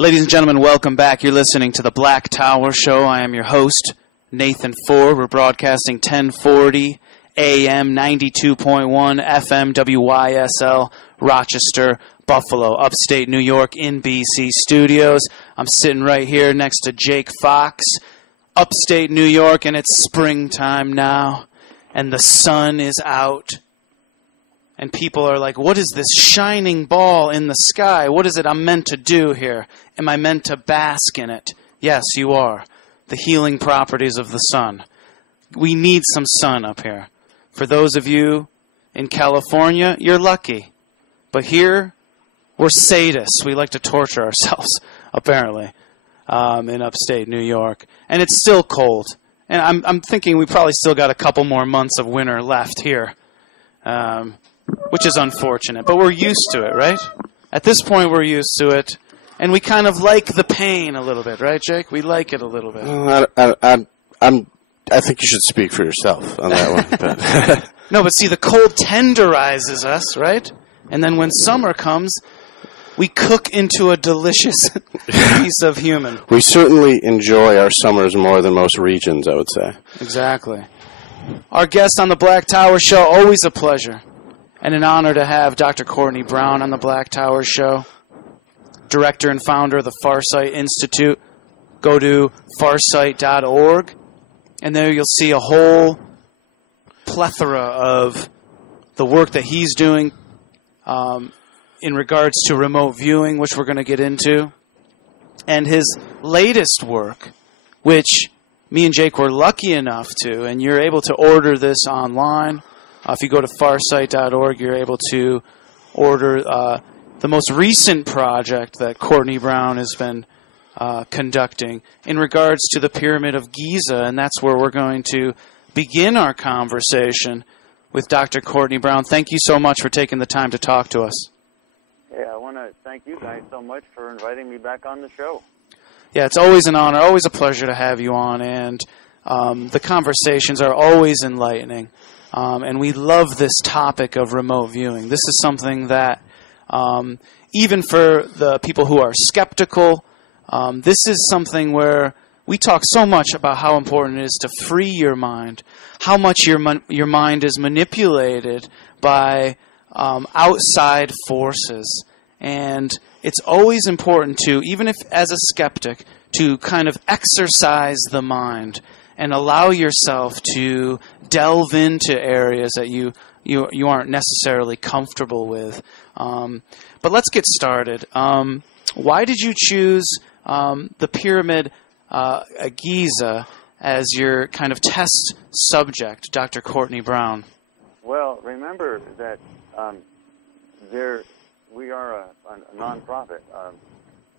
Ladies and gentlemen, welcome back. You're listening to the Black Tower Show. I am your host, Nathan Ford. We're broadcasting 1040 AM, 92.1 FM, WYSL, Rochester, Buffalo, upstate New York, in BC studios. I'm sitting right here next to Jake Fox, upstate New York, and it's springtime now, and the sun is out. And people are like, what is this shining ball in the sky? What is it I'm meant to do here? Am I meant to bask in it? Yes, you are. The healing properties of the sun. We need some sun up here. For those of you in California, you're lucky. But here, we're sadists. We like to torture ourselves, apparently, in upstate New York. And it's still cold. And I'm thinking we probably still got a couple more months of winter left here. Which is unfortunate, but we're used to it, right? At this point, we're used to it, and we kind of like the pain a little bit, right, Jake? We like it a little bit. I think you should speak for yourself on that one. But. No, but see, the cold tenderizes us, right? And then when summer comes, we cook into a delicious piece of human. We certainly enjoy our summers more than most regions, I would say. Exactly. Our guest on the Black Tower Show, always a pleasure. And an honor to have Dr. Courtney Brown on the Black Tower Show, director and founder of the Farsight Institute. Go to farsight.org, and there you'll see a whole plethora of the work that he's doing in regards to remote viewing, which we're going to get into, and his latest work, which me and Jake were lucky enough to, and you're able to order this online. If you go to farsight.org, you're able to order the most recent project that Courtney Brown has been conducting in regards to the Pyramid of Giza, and that's where we're going to begin our conversation with Dr. Courtney Brown. Thank you so much for taking the time to talk to us. Yeah, I want to thank you guys so much for inviting me back on the show. Yeah, it's always an honor, always a pleasure to have you on, and the conversations are always enlightening. And we love this topic of remote viewing. This is something that, even for the people who are skeptical, this is something where we talk so much about how important it is to free your mind, how much your mind is manipulated by outside forces. And it's always important to, even if as a skeptic, to kind of exercise the mind and allow yourself to delve into areas that you aren't necessarily comfortable with. But let's get started. Why did you choose the Pyramid of Giza as your kind of test subject, Dr. Courtney Brown? Well, remember that we are a nonprofit.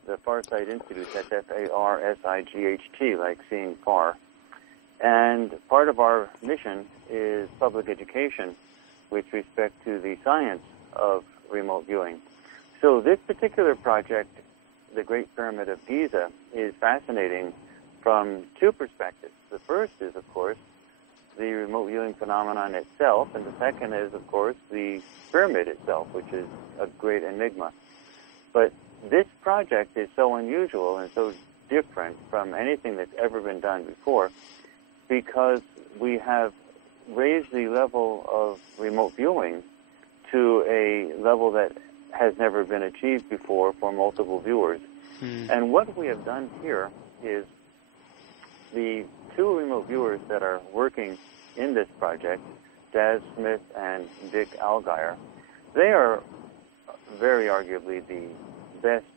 The Farsight Institute, that's F-A-R-S-I-G-H-T, like seeing far. And part of our mission is public education with respect to the science of remote viewing. So this particular project, the Great Pyramid of Giza, is fascinating from two perspectives. The first is, of course, the remote viewing phenomenon itself, and the second is, of course, the pyramid itself, which is a great enigma. But this project is so unusual and so different from anything that's ever been done before, because we have raised the level of remote viewing to a level that has never been achieved before for multiple viewers. And what we have done here is the two remote viewers that are working in this project, Daz Smith and Dick Algier, they are very arguably the best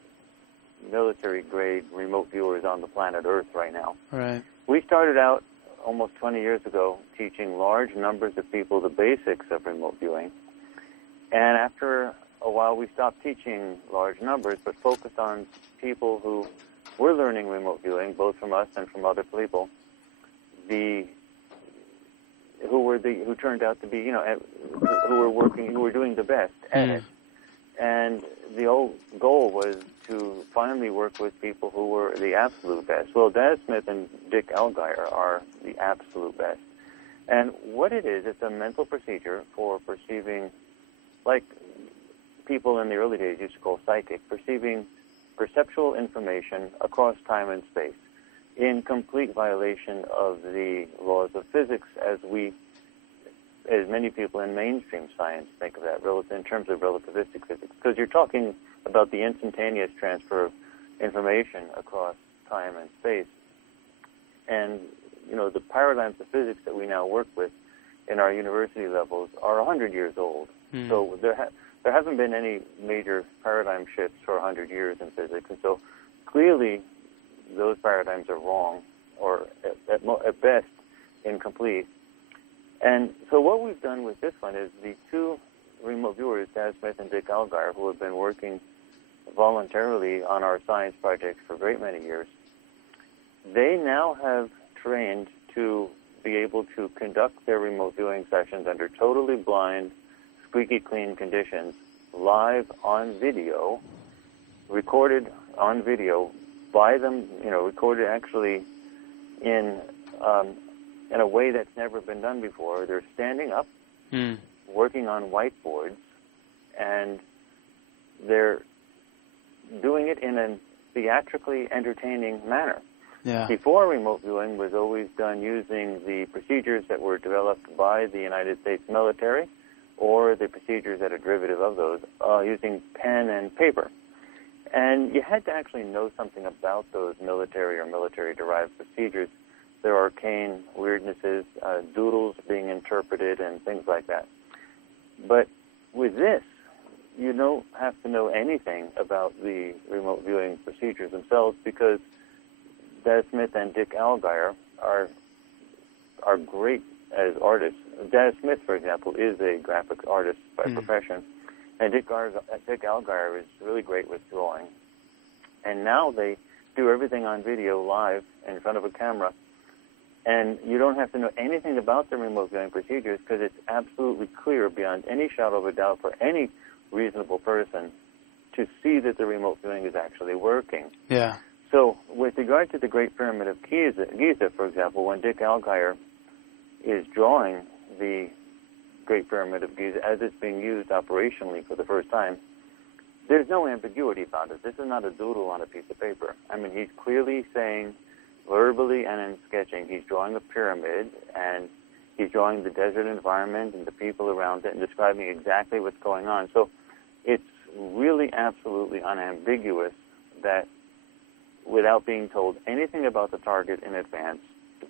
military-grade remote viewers on the planet Earth right now. Right. We started out almost 20 years ago teaching large numbers of people the basics of remote viewing. And after a while, we stopped teaching large numbers, but focused on people who were learning remote viewing, both from us and from other people, who turned out to be, who were doing the best at it. And the old goal was to finally work with people who were the absolute best. Well, Daz Smith and Dick Algier are the absolute best. And what it is, it's a mental procedure for perceiving, like people in the early days used to call psychic, perceiving perceptual information across time and space in complete violation of the laws of physics as many people in mainstream science think of that in terms of relativistic physics. Because you're talking about the instantaneous transfer of information across time and space. And, the paradigms of physics that we now work with in our university levels are 100 years old. So there haven't been any major paradigm shifts for 100 years in physics. And so clearly those paradigms are wrong, or at best incomplete. And so what we've done with this one is the two remote viewers, Daz Smith and Dick Allgaier, who have been working voluntarily on our science projects for a great many years, they now have trained to be able to conduct their remote viewing sessions under totally blind, squeaky clean conditions, live on video, recorded on video by them, recorded actually in a way that's never been done before. They're standing up, working on whiteboards, and they're doing it in a theatrically entertaining manner. Yeah. Before, remote viewing was always done using the procedures that were developed by the United States military, or the procedures that are derivative of those, using pen and paper. And you had to actually know something about those military or military-derived procedures. There are arcane weirdnesses, doodles being interpreted, and things like that. But with this, you don't have to know anything about the remote viewing procedures themselves, because Daz Smith and Dick Allgaier are great as artists. Daz Smith, for example, is a graphics artist by profession, and Dick Allgaier is really great with drawing. And now they do everything on video live in front of a camera, and you don't have to know anything about the remote viewing procedures, because it's absolutely clear beyond any shadow of a doubt for any reasonable person to see that the remote viewing is actually working. Yeah. So with regard to the Great Pyramid of Giza, for example, when Dick Allgaier is drawing the Great Pyramid of Giza as it's being used operationally for the first time, there's no ambiguity about it. This is not a doodle on a piece of paper. I mean, he's clearly saying, verbally and in sketching, he's drawing a pyramid, and he's drawing the desert environment and the people around it and describing exactly what's going on. So it's really absolutely unambiguous that, without being told anything about the target in advance,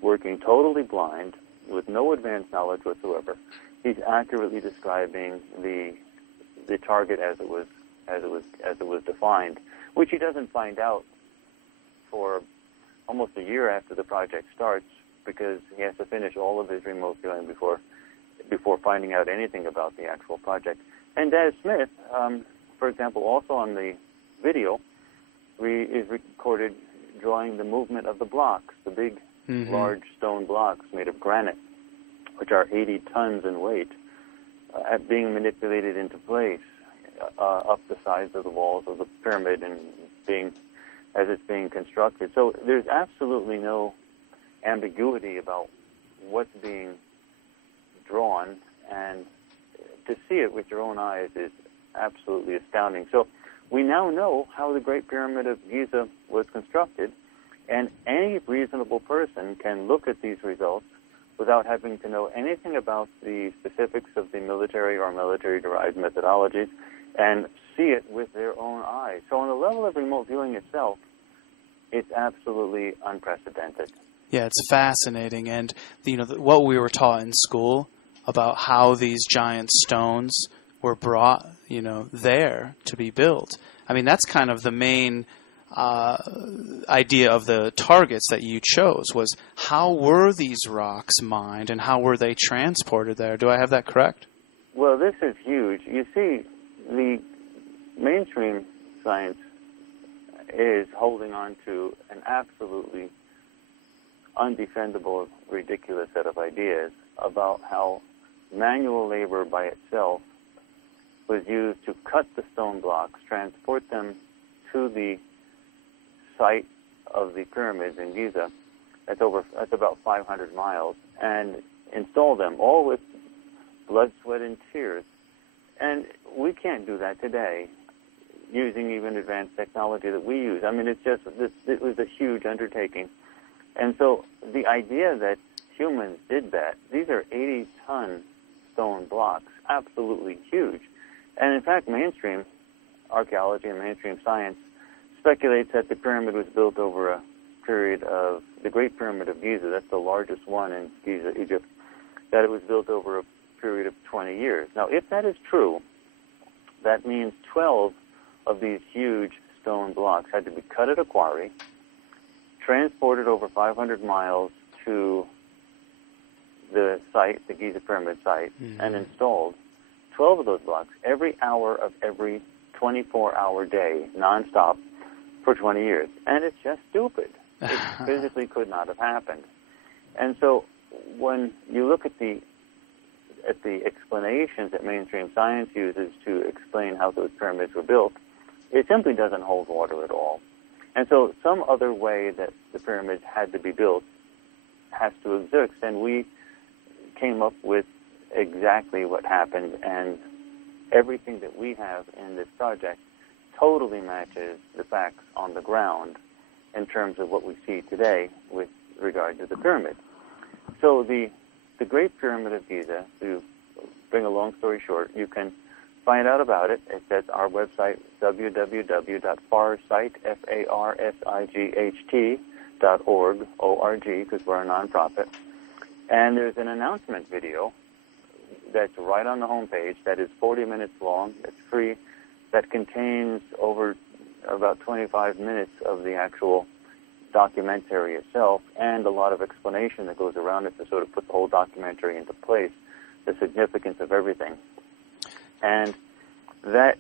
working totally blind, with no advanced knowledge whatsoever, he's accurately describing the target as it was defined, which he doesn't find out for almost a year after the project starts, because he has to finish all of his remote viewing before finding out anything about the actual project. And Daz Smith, for example, also on the video, is recorded drawing the movement of the blocks, the big, large stone blocks made of granite, which are 80 tons in weight, being manipulated into place up the sides of the walls of the pyramid and as it's being constructed. So there's absolutely no ambiguity about what's being drawn, and to see it with your own eyes is absolutely astounding. So we now know how the Great Pyramid of Giza was constructed, and any reasonable person can look at these results without having to know anything about the specifics of the military or military-derived methodologies, and see it with their own eyes. So on the level of remote viewing itself, it's absolutely unprecedented. Yeah, it's fascinating. And what we were taught in school about how these giant stones were brought, there to be built. I mean, that's kind of the main idea of the targets that you chose, was how were these rocks mined and how were they transported there? Do I have that correct? Well, this is huge. You see, the mainstream science is holding on to an absolutely undefendable, ridiculous set of ideas about how manual labor by itself was used to cut the stone blocks, transport them to the site of the pyramids in Giza. That's about 500 miles, and install them, all with blood, sweat, and tears. And we can't do that today. using even advanced technology that we use. I mean, it was a huge undertaking. And so the idea that humans did that, these are 80-ton stone blocks, absolutely huge. And in fact, mainstream archaeology and mainstream science speculates that the pyramid was built over a period of the Great Pyramid of Giza. That's the largest one in Giza, Egypt. That it was built over a period of 20 years. Now, if that is true, that means 12 of these huge stone blocks had to be cut at a quarry, transported over 500 miles to the site, the Giza Pyramid site, and installed. 12 of those blocks every hour of every 24-hour day, nonstop, for 20 years. And it's just stupid. It physically could not have happened. And so when you look at the explanations that mainstream science uses to explain how those pyramids were built, it simply doesn't hold water at all. And so some other way that the pyramids had to be built has to exist, and we came up with exactly what happened, and everything that we have in this project totally matches the facts on the ground in terms of what we see today with regard to the pyramid. So the Great Pyramid of Giza, to bring a long story short, you can find out about it. It's at our website, www.farsight, FARSIGHT.org, O-R-G, because we're a nonprofit. And there's an announcement video that's right on the homepage that is 40 minutes long. It's free. That contains over about 25 minutes of the actual documentary itself and a lot of explanation that goes around it to sort of put the whole documentary into place, the significance of everything. And that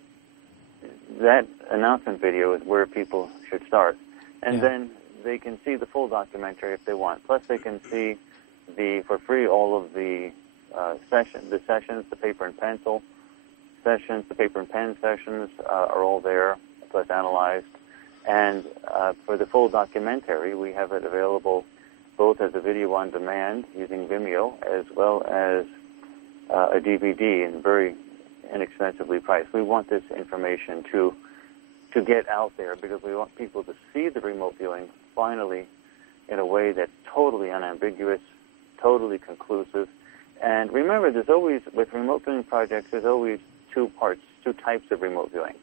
announcement video is where people should start. And then they can see the full documentary if they want. Plus they can see for free all of the sessions, the paper and pencil sessions, the paper and pen sessions are all there, plus analyzed. And for the full documentary, we have it available both as a video on demand using Vimeo as well as a DVD and very inexpensively priced. We want this information to get out there because we want people to see the remote viewing finally in a way that's totally unambiguous, totally conclusive. And remember, there's always, with remote viewing projects, there's always two types of remote viewing.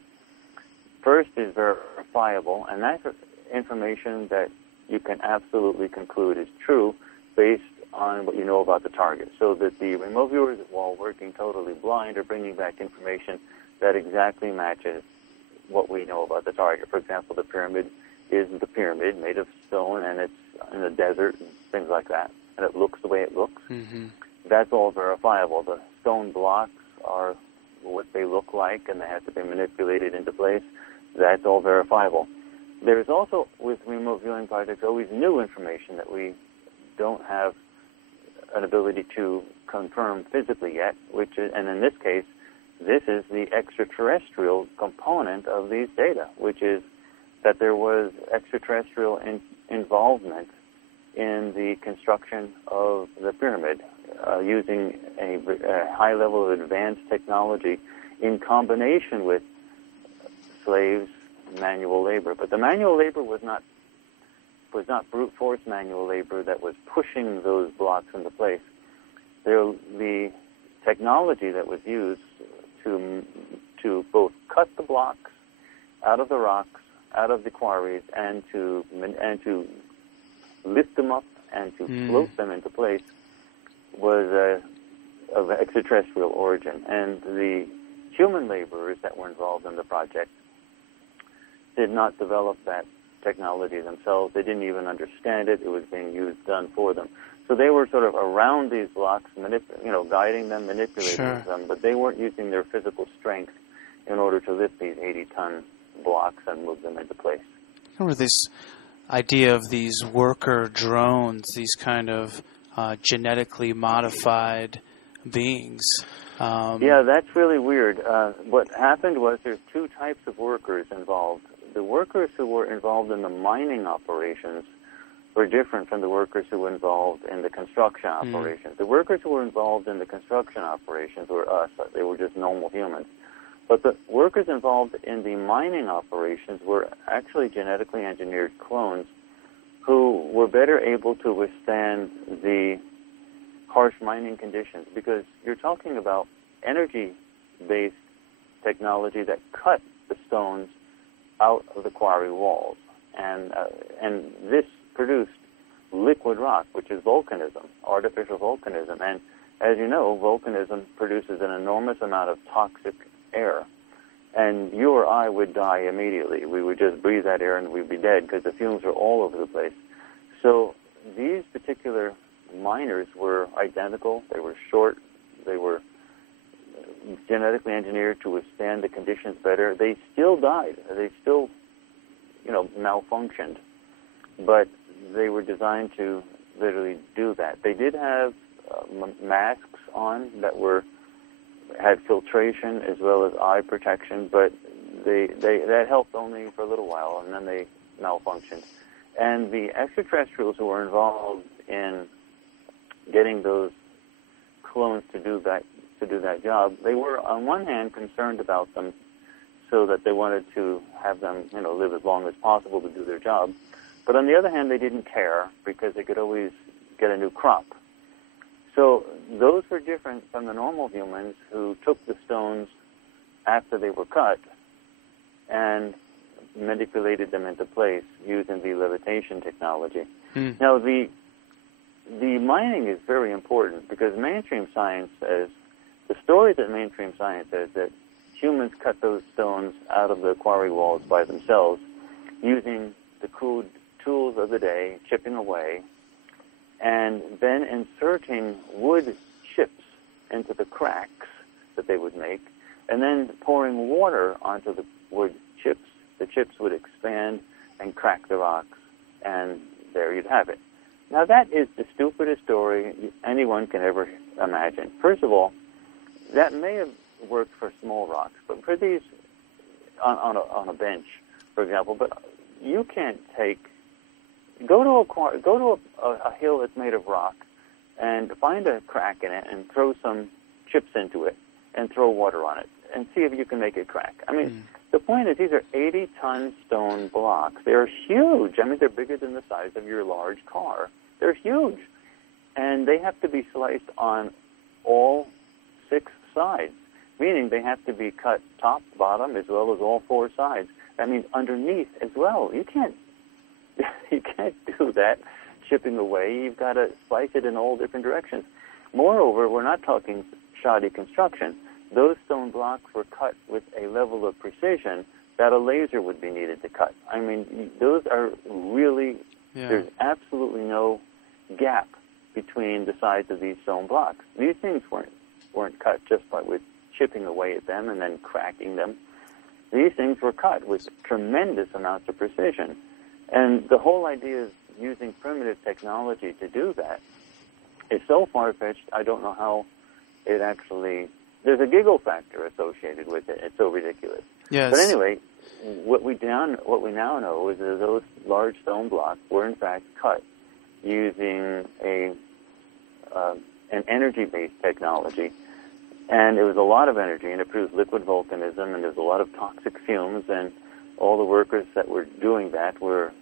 First is verifiable, and that's information that you can absolutely conclude is true based on what you know about the target. So that the remote viewers, while working totally blind, are bringing back information that exactly matches what we know about the target. For example, the pyramid is the pyramid made of stone, and it's in the desert and things like that, and it looks the way it looks. Mm-hmm. That's all verifiable. The stone blocks are what they look like, and they have to be manipulated into place. That's all verifiable. There's also, with remote viewing projects, always new information that we don't have an ability to confirm physically yet, which is, and in this case, this is the extraterrestrial component of these data, which is that there was extraterrestrial involvement in the construction of the pyramid using a high level of advanced technology in combination with slaves, manual labor. But the manual labor was not brute force manual labor that was pushing those blocks into place. The technology that was used to both cut the blocks out of the rocks, out of the quarries, and to lift them up and to float them into place was of extraterrestrial origin. And the human laborers that were involved in the project did not develop that technology themselves. They didn't even understand it. It was being done for them. So they were sort of around these blocks, guiding them, manipulating them, but they weren't using their physical strength in order to lift these 80-ton blocks and move them into place. Or this idea of these worker drones, these kind of genetically modified beings. Yeah, that's really weird. What happened was there's two types of workers involved. The workers who were involved in the mining operations were different from the workers who were involved in the construction operations. The workers who were involved in the construction operations were us. They were just normal humans. But the workers involved in the mining operations were actually genetically engineered clones who were better able to withstand the harsh mining conditions, because you're talking about energy-based technology that cut the stones out of the quarry walls. And this produced liquid rock, which is volcanism, artificial volcanism. And as you know, volcanism produces an enormous amount of toxic air. And you or I would die immediately. We would just breathe that air and we'd be dead because the fumes are all over the place. So these particular miners were identical. They were short. They were genetically engineered to withstand the conditions better. They still died. They still, malfunctioned. But they were designed to literally do that. They did have masks on that had filtration as well as eye protection, but that helped only for a little while, and then they malfunctioned. And the extraterrestrials who were involved in getting those clones to do that job, they were on one hand concerned about them, so that they wanted to have them, live as long as possible to do their job. But on the other hand, they didn't care because they could always get a new crop. So those were different from the normal humans who took the stones after they were cut and manipulated them into place using the levitation technology. Now, the mining is very important because mainstream science says, the story that mainstream science says that humans cut those stones out of the quarry walls by themselves using the crude tools of the day, chipping away, and then inserting wood chips into the cracks that they would make, and then pouring water onto the wood chips. The chips would expand and crack the rocks, and there you'd have it. Now, that is the stupidest story anyone can ever imagine. First of all, that may have worked for small rocks, but for these on a bench, for example, but you can't go to a hill that's made of rock and find a crack in it and throw some chips into it and throw water on it and see if you can make it crack. I mean, the point is these are 80-ton stone blocks. They're huge. I mean, they're bigger than the size of your large car. They're huge. And they have to be sliced on all 6 sides, meaning they have to be cut top, bottom, as well as all 4 sides. That means underneath as well. You can't do that chipping away. You've got to slice it in all different directions. Moreover, we're not talking shoddy construction. Those stone blocks were cut with a level of precision that a laser would be needed to cut. I mean, those are really, there's absolutely no gap between the sides of these stone blocks. These things weren't cut just with chipping away at them and then cracking them. These things were cut with tremendous amounts of precision. And the whole idea of using primitive technology to do that is so far-fetched, I don't know how it actually... There's a giggle factor associated with it. It's so ridiculous. Yes. But anyway, what we now know is that those large stone blocks were in fact cut using an energy-based technology. And it was a lot of energy, and it produced liquid volcanism, and there was a lot of toxic fumes, and all the workers that were doing that were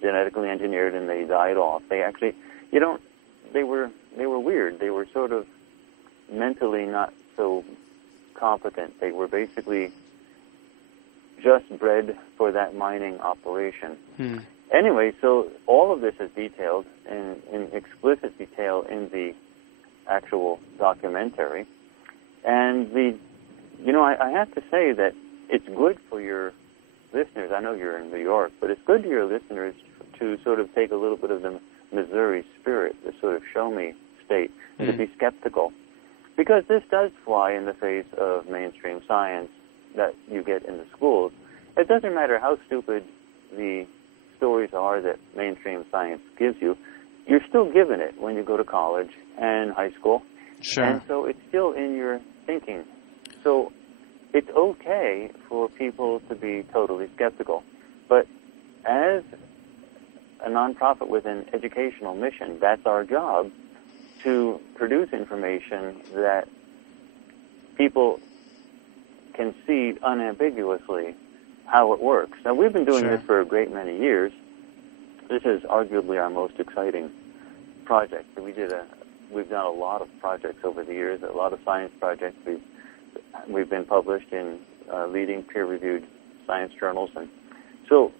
genetically engineered, and they died off. They actually, they were weird. They were sort of mentally not so competent. They were basically just bred for that mining operation. Anyway, so all of this is detailed in explicit detail in the actual documentary. And I have to say that it's good for your listeners. I know you're in New York, but it's good to your listeners to sort of take a little bit of the Missouri spirit, the sort of show-me state, and to be skeptical. Because this does fly in the face of mainstream science that you get in the schools. It doesn't matter how stupid the stories are that mainstream science gives you, you're still given it when you go to college and high school. Sure. And so it's still in your thinking. So it's okay for people to be totally skeptical. But as a nonprofit with an educational mission, that's our job, to produce information that people can see unambiguously how it works. Now, we've been doing Sure. this for a great many years. This is arguably our most exciting project. We've done a lot of projects over the years, a lot of science projects. We've been published in leading peer-reviewed science journals, and so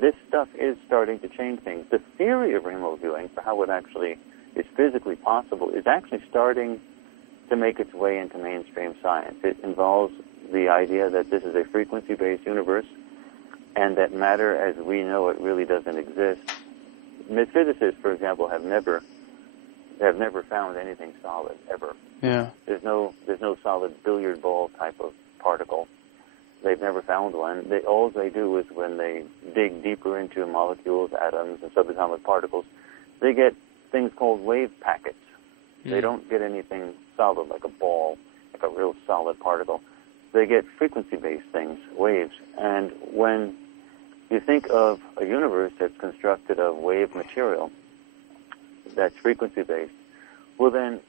this stuff is starting to change things. The theory of remote viewing, for how it actually is physically possible, is actually starting to make its way into mainstream science. It involves the idea that this is a frequency-based universe and that matter as we know it really doesn't exist. Physicists, for example, have never found anything solid ever. Yeah. There's no solid billiard ball type of particle. They've never found one. All they do is when they dig deeper into molecules, atoms, and subatomic particles, they get things called wave packets. They don't get anything solid like a ball, like a real solid particle. They get frequency-based things, waves. And when you think of a universe that's constructed of wave material, that's frequency-based, well then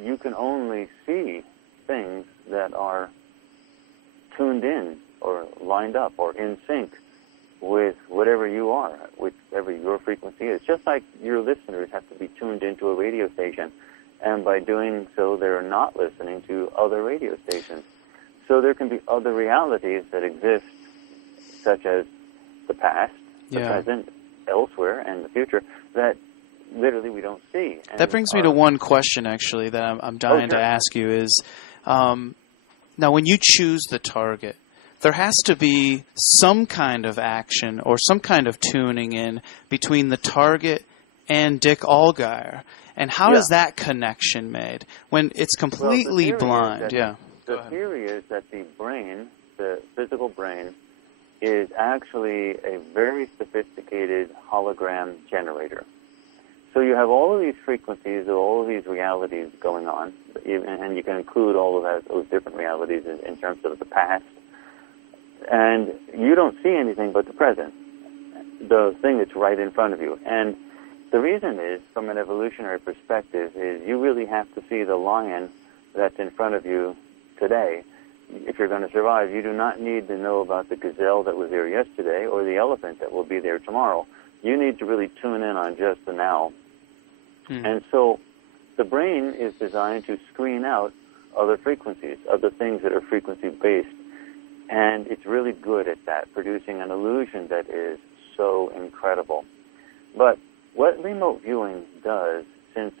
you can only see things that are tuned in or lined up or in sync with whatever you are, whatever your frequency is. Just like your listeners have to be tuned into a radio station, and by doing so they're not listening to other radio stations. So there can be other realities that exist, such as the past, the present, elsewhere, and the future, that literally we don't see. And that brings me to one question, actually, that I'm dying to ask you is, now when you choose the target, there has to be some kind of action or some kind of tuning in between the target and Dick Allgaier. And how is that connection made when it's completely blind? The theory is that the brain, the physical brain, is actually a very sophisticated hologram generator. So you have all of these frequencies, all of these realities going on, and you can include all of those different realities in terms of the past. And you don't see anything but the present, the thing that's right in front of you. And the reason is, from an evolutionary perspective, is you really have to see the lion that's in front of you today. If you're going to survive, you do not need to know about the gazelle that was there yesterday or the elephant that will be there tomorrow. You need to really tune in on just the now. And so the brain is designed to screen out other frequencies, other things that are frequency-based. And it's really good at that, producing an illusion that is so incredible. But what remote viewing does, since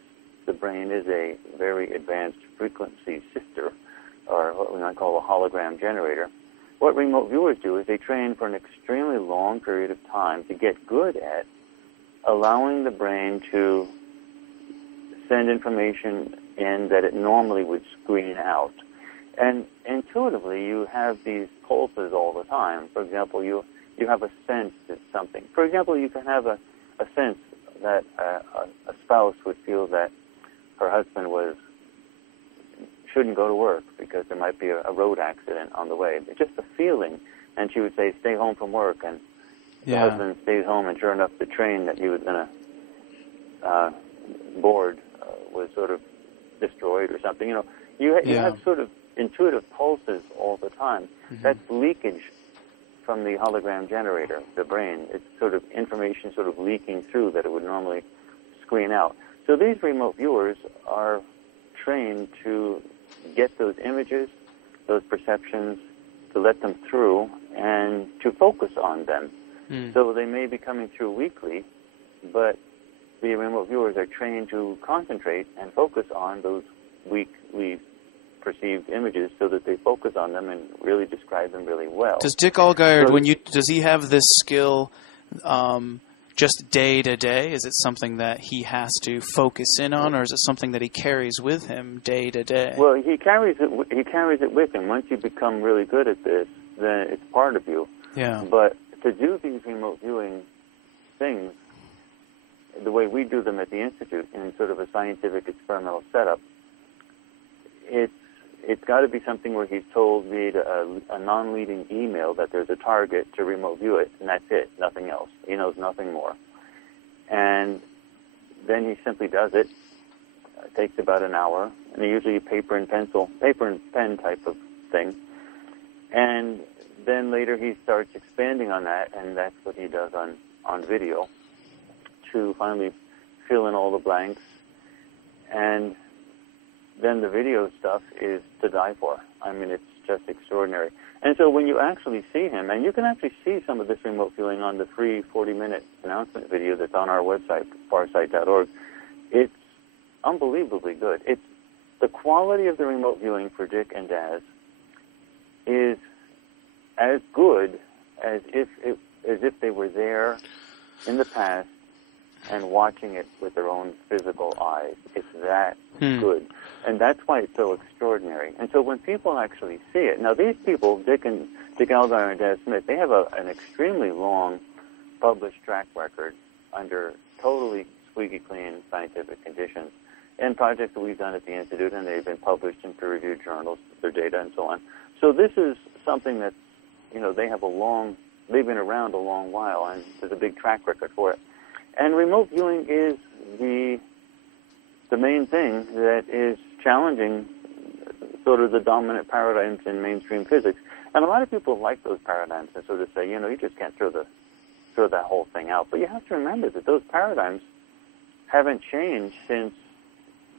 the brain is a very advanced frequency sifter, or what we might call a hologram generator, what remote viewers do is they train for an extremely long period of time to get good at allowing the brain to send information in that it normally would screen out. And intuitively, you have these pulses all the time. For example, you have a sense that something. For example, you can have a sense that a spouse would feel that her husband shouldn't go to work because there might be a road accident on the way. It's just a feeling. And she would say, stay home from work. And the husband stays home, and sure enough, the train that he was going to board was sort of destroyed or something. You have sort of intuitive pulses all the time. That's leakage from the hologram generator, the brain. It's sort of information sort of leaking through that it would normally screen out. So these remote viewers are trained to get those images, those perceptions, to let them through and to focus on them. So they may be coming through weakly, but the remote viewers are trained to concentrate and focus on those weakly perceived images so that they focus on them and really describe them really well. Does Dick Allgaier, does he have this skill just day to day? Is it something that he has to focus in on, or is it something that he carries with him day to day? Well, he carries it with him. Once you become really good at this, then it's part of you. Yeah. But to do these remote viewing things the way we do them at the Institute in sort of a scientific experimental setup, it's got to be something where he's told via a non-leading email that there's a target to remote view it, and that's it, nothing else. He knows nothing more. And then he simply does it. It takes about an hour, and usually paper and pen type of thing. And then later he starts expanding on that, and that's what he does on video to finally fill in all the blanks. And then the video stuff is to die for. I mean, it's just extraordinary. And so when you actually see him, and you can actually see some of this remote viewing on the free 40-minute announcement video that's on our website, farsight.org, it's unbelievably good. It's the quality of the remote viewing for Dick and Daz is as good as if they were there in the past and watching it with their own physical eyes. It's that good. And that's why it's so extraordinary. And so when people actually see it, now these people, Dick Allgaier and Daz Smith, they have an extremely long published track record under totally squeaky clean scientific conditions and projects that we've done at the Institute, and they've been published in peer-reviewed journals, their data and so on. So this is something that, they've been around a long while, and there's a big track record for it. And remote viewing is the main thing that is challenging sort of the dominant paradigms in mainstream physics. And a lot of people like those paradigms and sort of say, you just can't throw that whole thing out. But you have to remember that those paradigms haven't changed since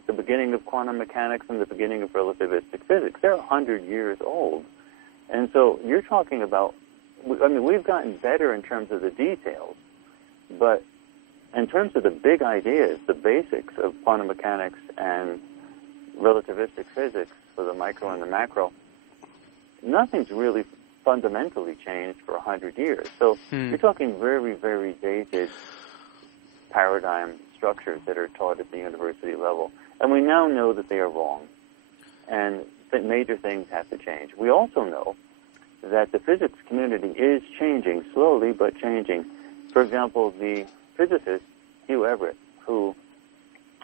the beginning of quantum mechanics and the beginning of relativistic physics. They're 100 years old. And so you're talking about, we've gotten better in terms of the details, but in terms of the big ideas, the basics of quantum mechanics and relativistic physics for the micro and the macro, nothing's really fundamentally changed for 100 years. So you're talking very, very dated paradigm structures that are taught at the university level. And we now know that they are wrong, and that major things have to change. We also know that the physics community is changing, slowly but changing. For example, the physicist Hugh Everett, who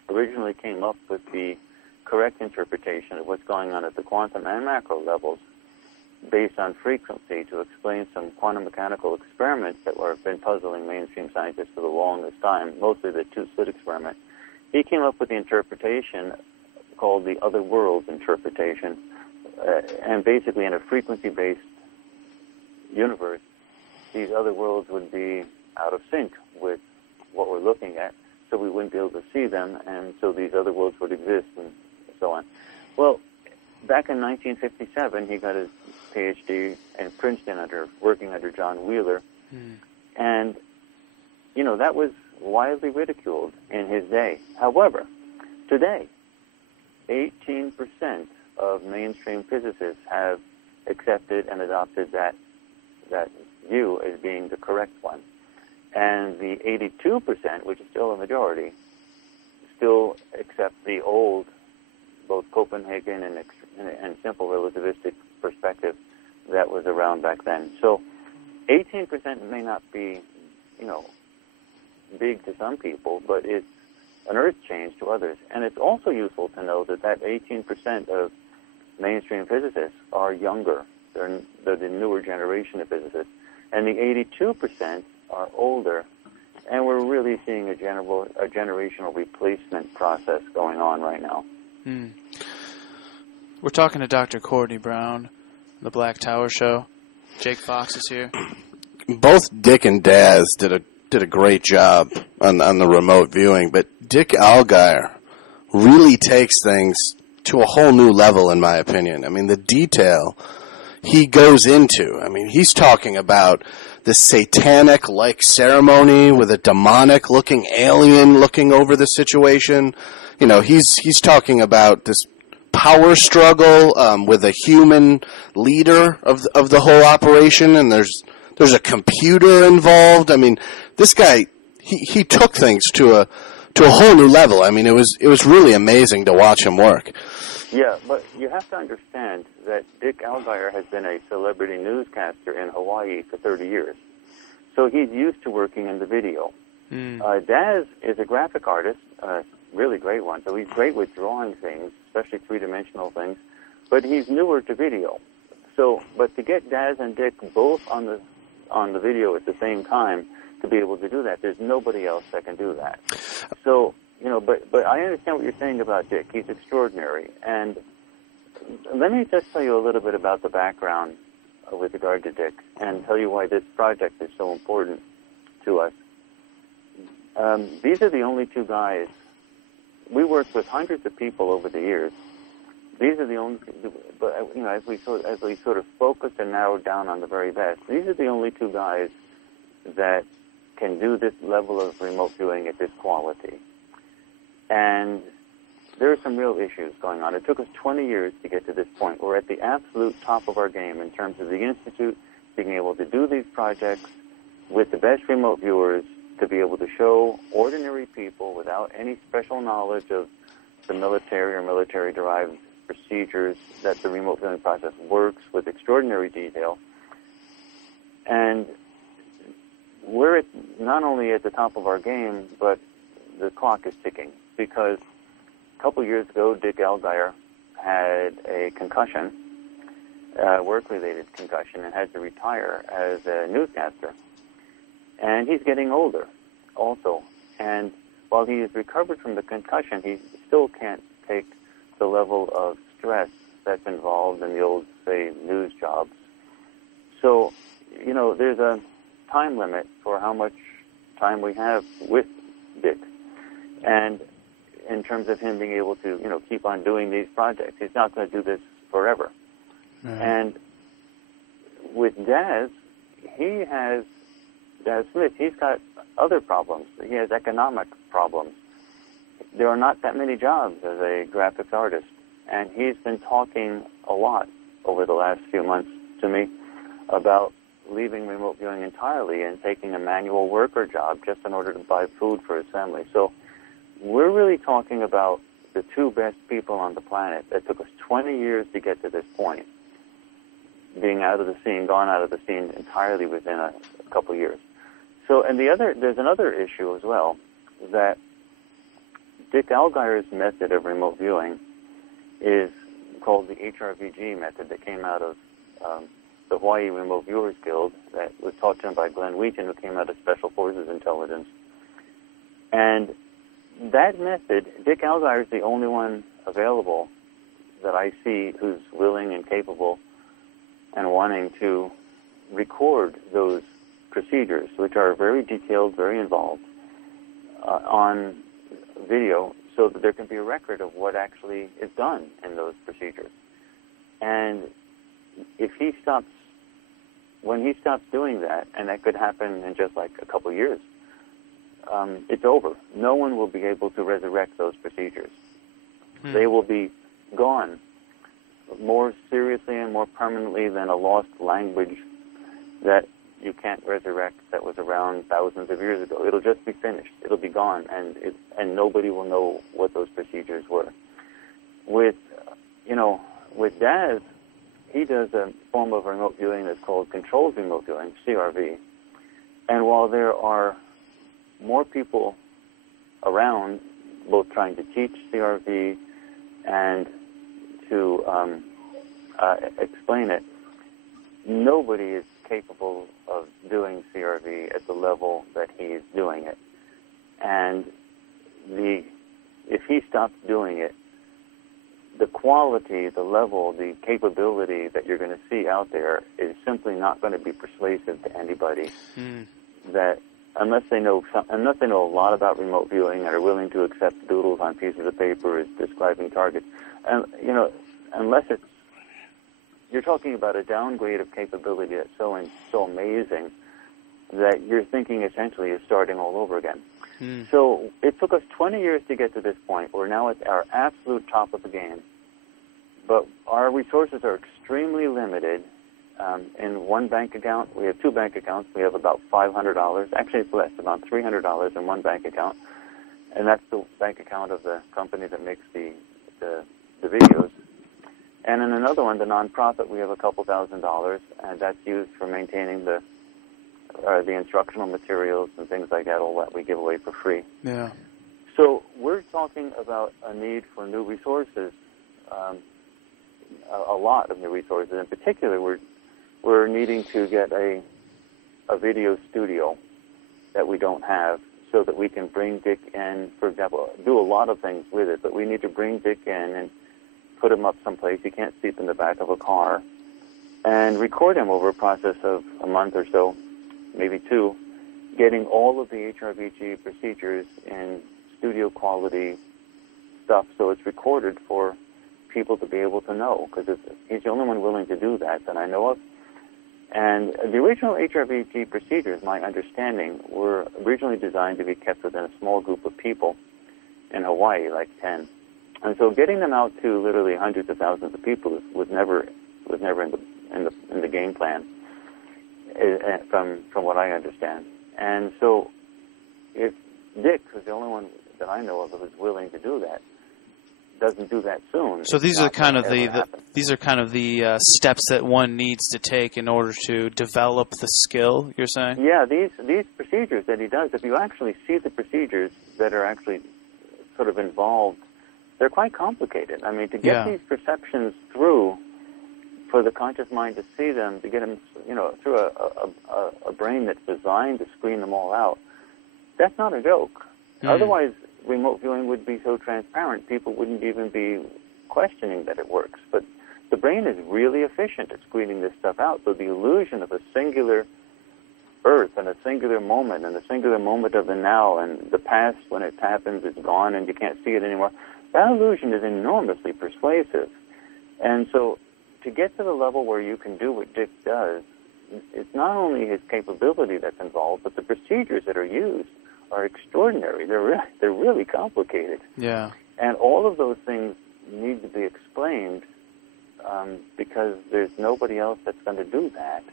originally came up with the correct interpretation of what's going on at the quantum and macro levels based on frequency to explain some quantum mechanical experiments that have been puzzling mainstream scientists for the longest time, mostly the two-slit experiment. He came up with the interpretation called the other worlds interpretation, and basically in a frequency-based universe, these other worlds would be out of sync with what we're looking at, so we wouldn't be able to see them, and so these other worlds would exist, and so on. Well, back in 1957, he got his PhD in Princeton working under John Wheeler, and, that was widely ridiculed in his day. However, today, 18% of mainstream physicists have accepted and adopted that view as being the correct one. And the 82%, which is still a majority, still accept the old, both Copenhagen and simple relativistic perspective that was around back then. So 18% may not be, big to some people, but it's an earth change to others. And it's also useful to know that 18% of mainstream physicists are younger. They're the newer generation of physicists. And the 82% are older. And we're really seeing a generational replacement process going on right now. We're talking to Dr. Courtney Brown, the Black Tower Show. Jake Fox is here. Both Dick and Daz did a great job on the remote viewing, but Dick Allgaier really takes things to a whole new level, in my opinion. I mean, the detail he goes into. I mean, he's talking about this satanic-like ceremony with a demonic-looking alien looking over the situation. He's talking about this power struggle with a human leader of the whole operation, and there's a computer involved. I mean, this guy he took things to a whole new level. I mean, it was really amazing to watch him work. Yeah, but you have to understand that Dick Allgaier has been a celebrity newscaster in Hawaii for 30 years. So he's used to working in the video. Daz is a graphic artist, really great one. So he's great with drawing things, especially three-dimensional things. But he's newer to video. But to get Daz and Dick both on the video at the same time to be able to do that, there's nobody else that can do that. So, but I understand what you're saying about Dick. He's extraordinary. And let me just tell you a little bit about the background with regard to Dick and tell you why this project is so important to us. These are the only two guys. We worked with hundreds of people over the years. These are the only, but as we sort of focused and narrowed down on the very best, these are the only two guys that can do this level of remote viewing at this quality. And there are some real issues going on. It took us 20 years to get to this point. We're at the absolute top of our game in terms of the Institute being able to do these projects with the best remote viewers, to be able to show ordinary people without any special knowledge of the military or military-derived procedures that the remote viewing process works with extraordinary detail. And we're not only at the top of our game, but the clock is ticking, because a couple years ago, Dick Allgaier had a concussion, work-related concussion, and had to retire as a newscaster. And he's getting older also. And while he has recovered from the concussion, he still can't take the level of stress that's involved in the old, say, news jobs. So, there's a time limit for how much time we have with Dick. And in terms of him being able to, keep on doing these projects, he's not going to do this forever. Mm-hmm. And with Daz Smith, he's got other problems. He has economic problems. There are not that many jobs as a graphics artist, and he's been talking a lot over the last few months to me about leaving remote viewing entirely and taking a manual worker job just in order to buy food for his family. So we're really talking about the two best people on the planet that took us 20 years to get to this point, being gone out of the scene entirely within a couple years. So, and there's another issue as well, that Dick Allgaier's method of remote viewing is called the HRVG method, that came out of the Hawaii Remote Viewers Guild, that was taught to him by Glenn Wheaton, who came out of Special Forces Intelligence. And that method, Dick Allgaier is the only one available that I see who's willing and capable and wanting to record those procedures, which are very detailed, very involved, on video, so that there can be a record of what actually is done in those procedures. And when he stops doing that, and that could happen in just like a couple years, it's over. No one will be able to resurrect those procedures. They will be gone more seriously and more permanently than a lost language that you can't resurrect, that was around thousands of years ago. It'll just be finished. It'll be gone, and nobody will know what those procedures were. With Daz, he does a form of remote viewing that's called controlled remote viewing, CRV. And while there are more people around, both trying to teach CRV and to explain it, nobody is capable of doing CRV at the level that he's doing it. And if he stops doing it, the quality, the level, the capability that you're going to see out there is simply not going to be persuasive to anybody. That unless they know a lot about remote viewing and are willing to accept doodles on pieces of paper as describing targets, and unless you're talking about a downgrade of capability that's so amazing that you're thinking essentially of starting all over again. So it took us 20 years to get to this point. We're now at our absolute top of the game. But our resources are extremely limited. In one bank account, we have two bank accounts. We have about $500. Actually, it's less, about $300 in one bank account. And that's the bank account of the company that makes the videos. And in another one, the nonprofit, we have a couple $1,000, and that's used for maintaining the instructional materials and things like that, all that we give away for free. Yeah. So we're talking about a need for new resources, a lot of new resources. In particular, we're needing to get a video studio that we don't have, so that we can bring Dick in, for example, do a lot of things with it, but we need to bring Dick in and put him up someplace. He can't sleep in the back of a car. and record them over a process of a month or so, maybe 2, getting all of the HRVG procedures in studio quality stuff so it's recorded for people to be able to know, because he's the only one willing to do that I know of. And the original HRVG procedures, my understanding, were originally designed to be kept within a small group of people in Hawaii, like 10. And so getting them out to literally hundreds of thousands of people was never in the game plan, from what I understand. And so if Dick, who's the only one that I know of that was willing to do that, doesn't do that soon. So these are kind of the steps that one needs to take in order to develop the skill, you're saying? Yeah, these procedures that he does, if you actually see the procedures that are actually sort of involved, they're quite complicated. I mean, to get these perceptions through, for the conscious mind to see them, to get them, through a brain that's designed to screen them all out, that's not a joke. Otherwise, remote viewing would be so transparent, people wouldn't even be questioning that it works. But the brain is really efficient at screening this stuff out. So the illusion of a singular Earth and a singular moment and a singular moment of the now, and the past, when it happens, it's gone and you can't see it anymore, that illusion is enormously persuasive. And so to get to the level where you can do what Dick does, it's not only his capability that's involved, but the procedures that are used are extraordinary. They're really complicated. Yeah. And all of those things need to be explained because there's nobody else that's going to do that.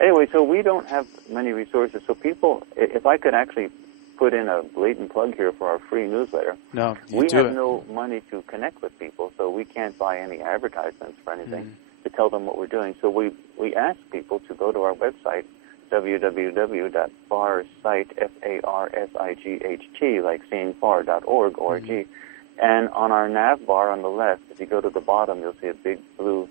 Anyway, so we don't have many resources. So people, if I could actually put in a blatant plug here for our free newsletter. No, we have no money to connect with people, so we can't buy any advertisements for anything to tell them what we're doing. So we ask people to go to our website, www.farsight, F-A-R-S-I-G-H-T, like seeing far.org, O-R-G. And on our nav bar on the left, if you go to the bottom, you'll see a big blue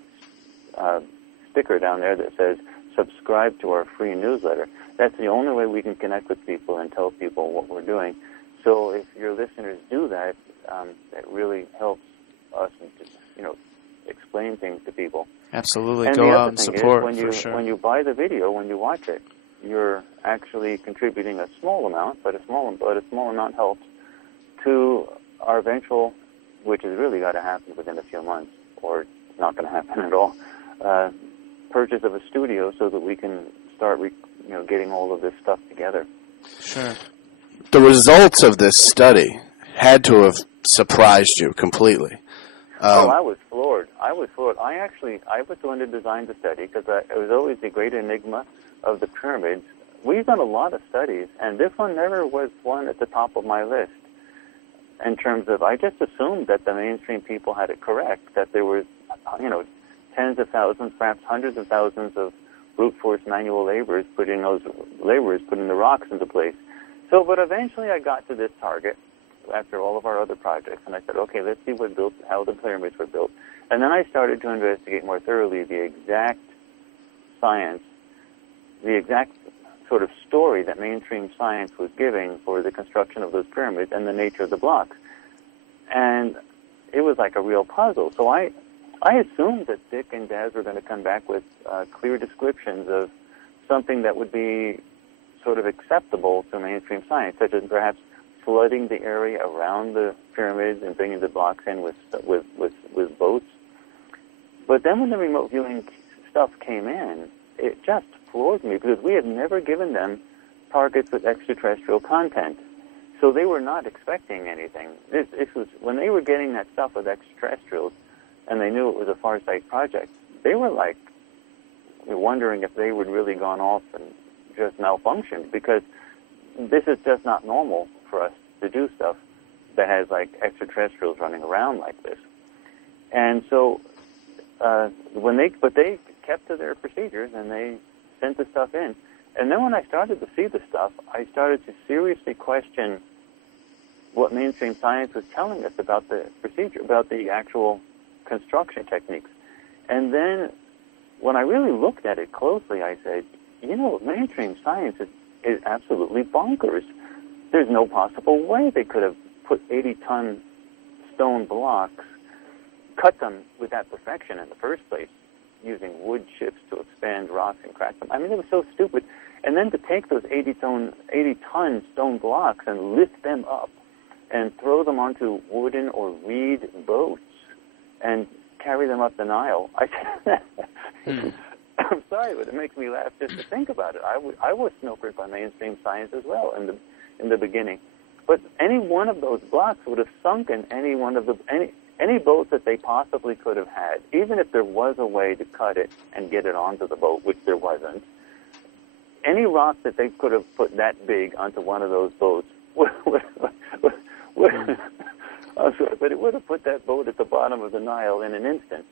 sticker down there that says, subscribe to our free newsletter. That's the only way we can connect with people and tell people what we're doing. So if your listeners do that, it really helps us, explain things to people. Absolutely. And go out and support, for sure. When you buy the video, when you watch it, you're actually contributing a small amount, but a small amount helps to our eventual, which has really got to happen within a few months, or it's not going to happen at all, purchase of a studio so that we can start getting all of this stuff together. Sure. The results of this study had to have surprised you completely. I was floored. I was the one that designed the study because it was always the great enigma of the pyramids. We've done a lot of studies, and this one never was one at the top of my list in terms of, I just assumed that the mainstream people had it correct, that there were, tens of thousands, perhaps hundreds of thousands of brute force manual laborers putting the rocks into place. So, but eventually I got to this target after all of our other projects, and I said, okay, let's see how the pyramids were built. And then I started to investigate more thoroughly the exact science, the exact sort of story that mainstream science was giving for the construction of those pyramids and the nature of the blocks. And it was like a real puzzle. So I assumed that Dick and Daz were going to come back with clear descriptions of something that would be sort of acceptable to mainstream science, such as perhaps flooding the area around the pyramids and bringing the blocks in with boats. But then when the remote viewing stuff came in, it just floored me because we had never given them targets with extraterrestrial content. So they were not expecting anything. This was when they were getting that stuff with extraterrestrials and they knew it was a Farsight project, they were like wondering if they would really gone off and just malfunctioned, because this is just not normal for us to do stuff that has like extraterrestrials running around like this. And so they kept to their procedures and they sent the stuff in. And then when I started to see the stuff, I started to seriously question what mainstream science was telling us about the procedure, about the actual construction techniques. And then when I really looked at it closely, I said, mainstream science is absolutely bonkers. There's no possible way they could have put 80-ton stone blocks, cut them with that perfection in the first place, using wood chips to expand rocks and crack them. I mean, it was so stupid. And then to take those 80-ton stone blocks and lift them up and throw them onto wooden or reed boats and carry them up the Nile. I'm sorry, but it makes me laugh just to think about it. I was snookered by mainstream science as well in the beginning. But any one of those blocks would have sunken any boat that they possibly could have had, even if there was a way to cut it and get it onto the boat, which there wasn't. Any rock that they could have put that big onto one of those boats but it would have put that boat at the bottom of the Nile in an instant.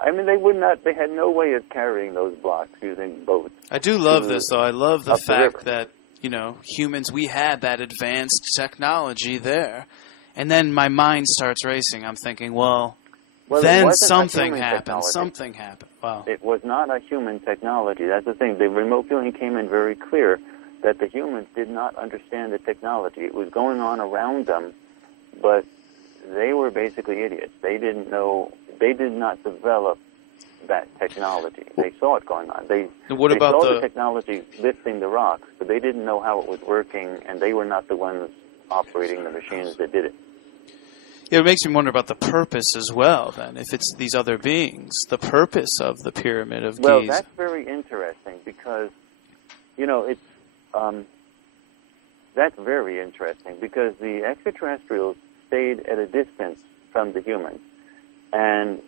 I mean, they had no way of carrying those blocks using boats. I do love this, though. I love the fact that, humans, we had that advanced technology there. And then my mind starts racing. I'm thinking, well then something happened. Something happened. Wow. It was not a human technology. That's the thing. The remote viewing came in very clear that the humans did not understand the technology. It was going on around them, but they were basically idiots. They didn't know. They did not develop that technology. They saw it going on. They saw the technology lifting the rocks, but they didn't know how it was working, and they were not the ones operating the machines that did it. Yeah, it makes me wonder about the purpose as well, then, if it's these other beings, the purpose of the Pyramid of Giza. Well, that's very interesting because, it's that's very interesting because the extraterrestrials stayed at a distance from the humans. And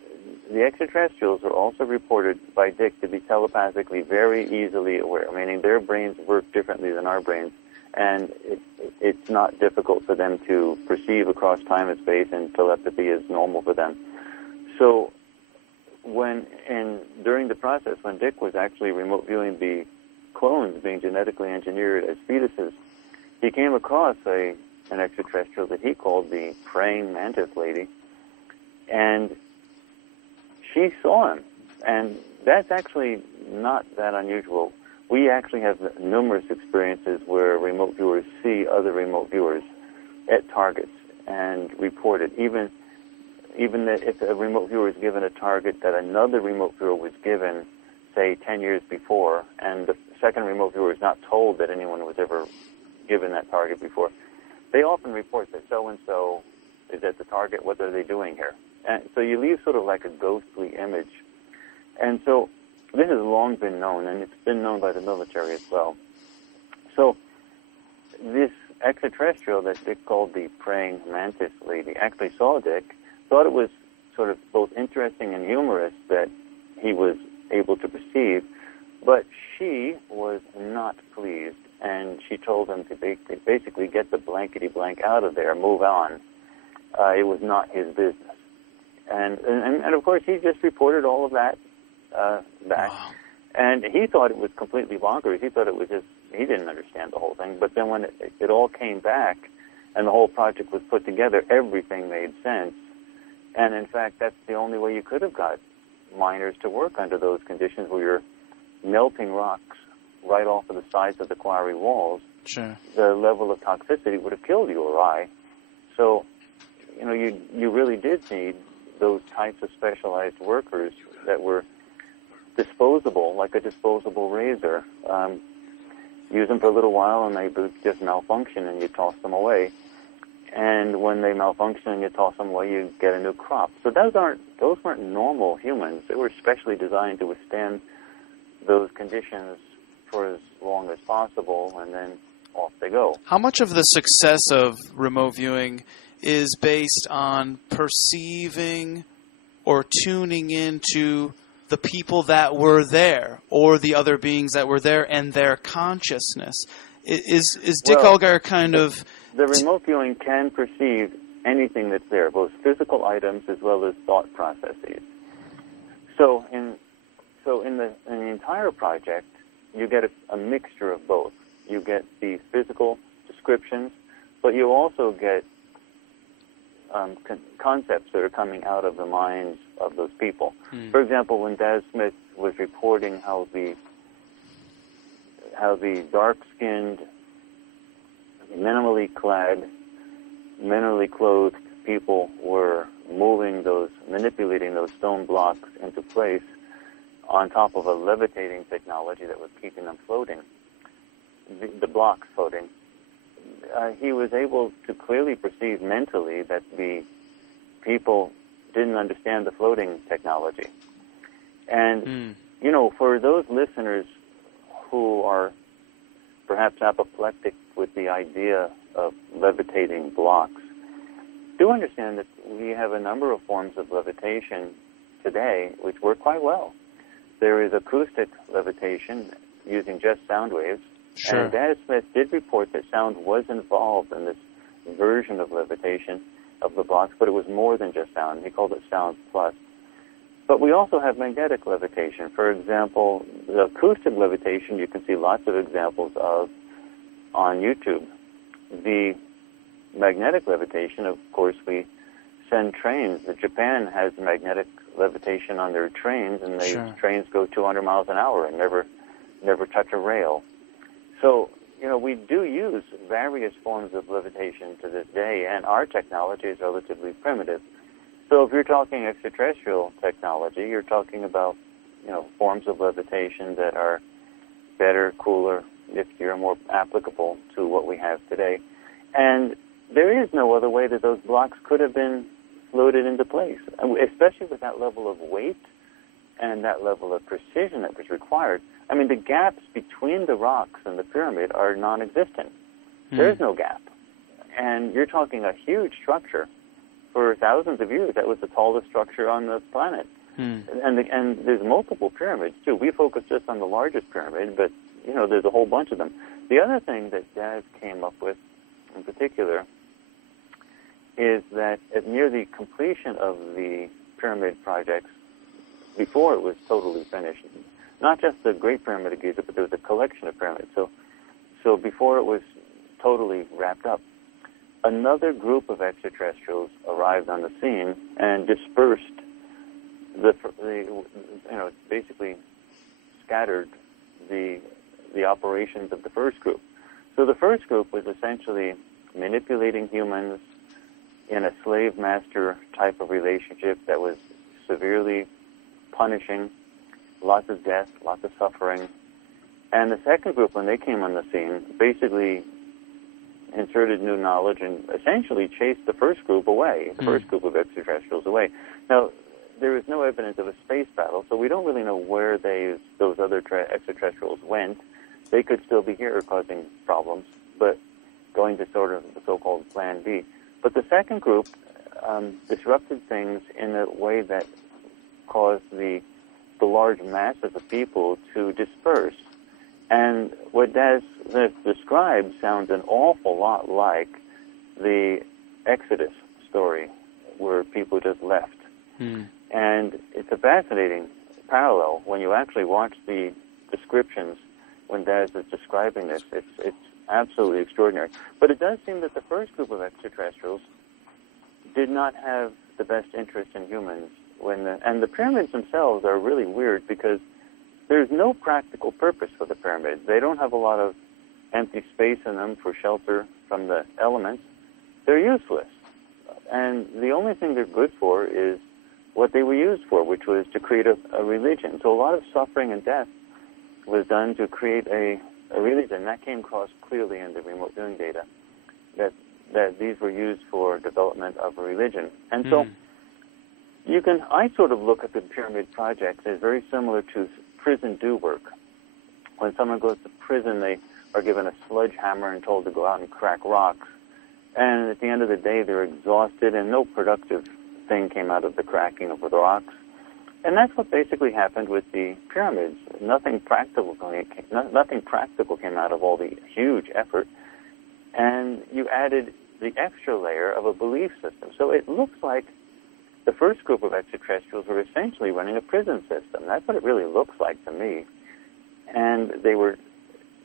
the extraterrestrials are also reported by Dick to be telepathically very easily aware, meaning their brains work differently than our brains. And it's not difficult for them to perceive across time and space, and telepathy is normal for them. So during the process, when Dick was actually remote viewing the clones being genetically engineered as fetuses, he came across an extraterrestrial that he called the praying mantis lady, and she saw him. And that's actually not that unusual. We actually have numerous experiences where remote viewers see other remote viewers at targets and report it. Even if a remote viewer is given a target that another remote viewer was given, say, 10 years before, and the second remote viewer is not told that anyone was ever given that target before, they often report that so-and-so is at the target. What are they doing here? And so you leave sort of like a ghostly image. And so this has long been known, and it's been known by the military as well. So this extraterrestrial that Dick called the praying mantis lady actually saw Dick, thought it was sort of both interesting and humorous that he was able to perceive, but she was not pleased, and she told him to basically get the blankety-blank out of there, move on. It was not his business. And of course, he just reported all of that back. Wow. And he thought it was completely bonkers. He thought it was just, he didn't understand the whole thing. But then when it all came back and the whole project was put together, everything made sense. And in fact, that's the only way you could have got miners to work under those conditions where you're melting rocks right off of the sides of the quarry walls. Sure. The level of toxicity would have killed you or I. So, you really did need those types of specialized workers that were disposable, like a disposable razor. Use them for a little while and they would just malfunction and you toss them away. And when they malfunction and you toss them away, you get a new crop. So those weren't normal humans. They were specially designed to withstand those conditions for as long as possible, and then off they go. How much of the success of remote viewing is based on perceiving or tuning into the people that were there or the other beings that were there and their consciousness? Is Dick Allgaier kind of... The remote viewing can perceive anything that's there, both physical items as well as thought processes. So in the entire project, you get a mixture of both. You get the physical descriptions, but you also get concepts that are coming out of the minds of those people. For example, when Daz Smith was reporting how the dark-skinned, minimally clad, minimally clothed people were manipulating those stone blocks into place, on top of a levitating technology that was keeping them floating, the blocks floating, he was able to clearly perceive mentally that the people didn't understand the floating technology. And, you know, for those listeners who are perhaps apoplectic with the idea of levitating blocks, do understand that we have a number of forms of levitation today which work quite well. There is acoustic levitation using just sound waves. Sure. And Daz Smith did report that sound was involved in this version of levitation of the blocks, but it was more than just sound. He called it sound plus. But we also have magnetic levitation. For example, the acoustic levitation you can see lots of examples of on YouTube. The magnetic levitation, of course, we send trains. Japan has magnetic levitation on their trains, and the trains go 200 miles an hour and never touch a rail. So, you know, we do use various forms of levitation to this day, and our technology is relatively primitive. So if you're talking extraterrestrial technology, you're talking about, you know, forms of levitation that are better, cooler, niftier, more applicable to what we have today. And there is no other way that those blocks could have been floated into place, especially with that level of weight and that level of precision that was required. I mean, the gaps between the rocks and the pyramid are non-existent. There's no gap. And you're talking a huge structure. For thousands of years, that was the tallest structure on the planet. And there's multiple pyramids, too. We focus just on the largest pyramid, but, you know, there's a whole bunch of them. The other thing that Daz came up with, in particular, is that near the completion of the pyramid projects, before it was totally finished, not just the Great Pyramid of Giza, but there was a collection of pyramids. So before it was totally wrapped up, another group of extraterrestrials arrived on the scene and dispersed basically scattered the operations of the first group. So the first group was essentially manipulating humans in a slave-master type of relationship that was severely punishing, lots of death, lots of suffering. And the second group, when they came on the scene, basically inserted new knowledge and essentially chased the first group away, the first group of extraterrestrials away. Now, there is no evidence of a space battle, so we don't really know where those other extraterrestrials went. They could still be here causing problems, but going to sort of the so-called Plan B. But the second group disrupted things in a way that caused the large masses of people to disperse. And what Daz describes sounds an awful lot like the Exodus story, where people just left. And it's a fascinating parallel when you actually watch the descriptions when Daz is describing this. It's absolutely extraordinary. But it does seem that the first group of extraterrestrials did not have the best interest in humans. And the pyramids themselves are really weird because there's no practical purpose for the pyramids. They don't have a lot of empty space in them for shelter from the elements. They're useless. And the only thing they're good for is what they were used for, which was to create a religion. So a lot of suffering and death was done to create a religion. That came across clearly in the remote viewing data, that these were used for development of a religion. And so I sort of look at the pyramid projects as very similar to prison do work. When someone goes to prison, they are given a sledgehammer and told to go out and crack rocks. And at the end of the day, they're exhausted, and no productive thing came out of the cracking of the rocks. And that's what basically happened with the pyramids. Nothing practical came out of all the huge effort. And you added the extra layer of a belief system. So it looks like the first group of extraterrestrials were essentially running a prison system. That's what it really looks like to me. And they were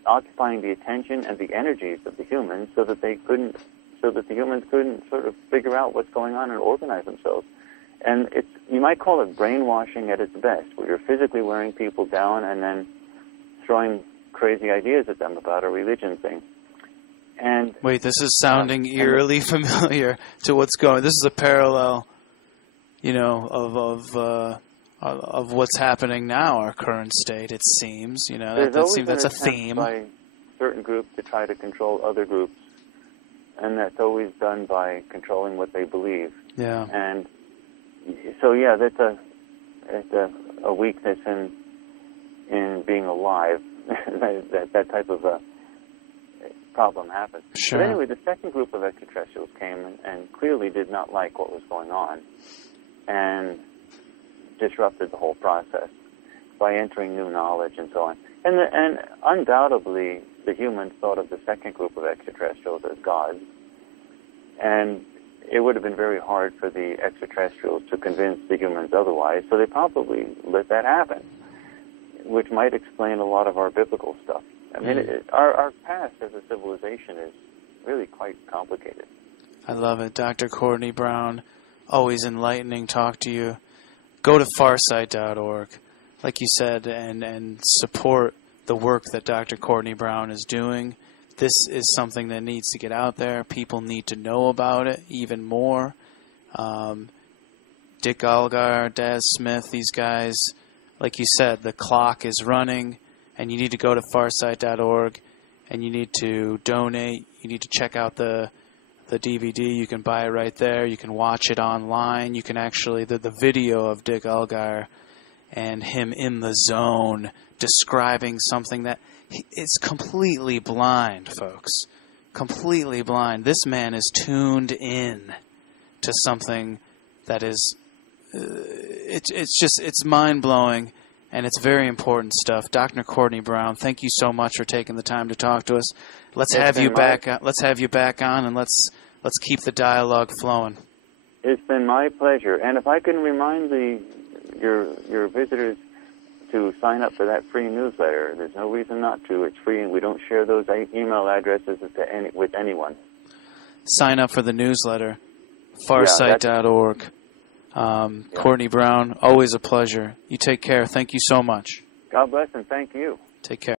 occupying the attention and the energies of the humans so that the humans couldn't sort of figure out what's going on and organize themselves. And you might call it brainwashing at its best, where you're physically wearing people down and then throwing crazy ideas at them about a religion thing. And wait, this is sounding eerily familiar to what's going. This is a parallel, you know, of of what's happening now, our current state. It seems, you know, that's a theme. By certain groups to try to control other groups, and that's always done by controlling what they believe. Yeah. And so, yeah, that's a weakness in being alive. that type of a problem happens. Sure. But anyway, the second group of extraterrestrials came and clearly did not like what was going on, and disrupted the whole process by entering new knowledge and so on. And undoubtedly, the humans thought of the second group of extraterrestrials as gods, and it would have been very hard for the extraterrestrials to convince the humans otherwise, so they probably let that happen, which might explain a lot of our biblical stuff. I mean, our past as a civilization is really quite complicated. I love it. Dr. Courtney Brown, always enlightening talk to you. Go to farsight.org, like you said, and support the work that Dr. Courtney Brown is doing. This is something that needs to get out there. People need to know about it even more. Dick Allgaier, Daz Smith, these guys, like you said, the clock is running, and you need to go to farsight.org, and you need to donate. You need to check out the DVD. You can buy it right there. You can watch it online. You can actually, the video of Dick Allgaier and him in the zone describing something that is completely blind, folks. Completely blind. This man is tuned in to something that is, it's mind-blowing, and it's very important stuff. Dr. Courtney Brown, thank you so much for taking the time to talk to us. Let's have you back on, and let's keep the dialogue flowing. It's been my pleasure. And if I can remind your visitors to sign up for that free newsletter, there's no reason not to. It's free, and we don't share those email addresses with anyone. Sign up for the newsletter, farsight.org. Courtney Brown, always a pleasure. You take care. Thank you so much. God bless, and thank you. Take care.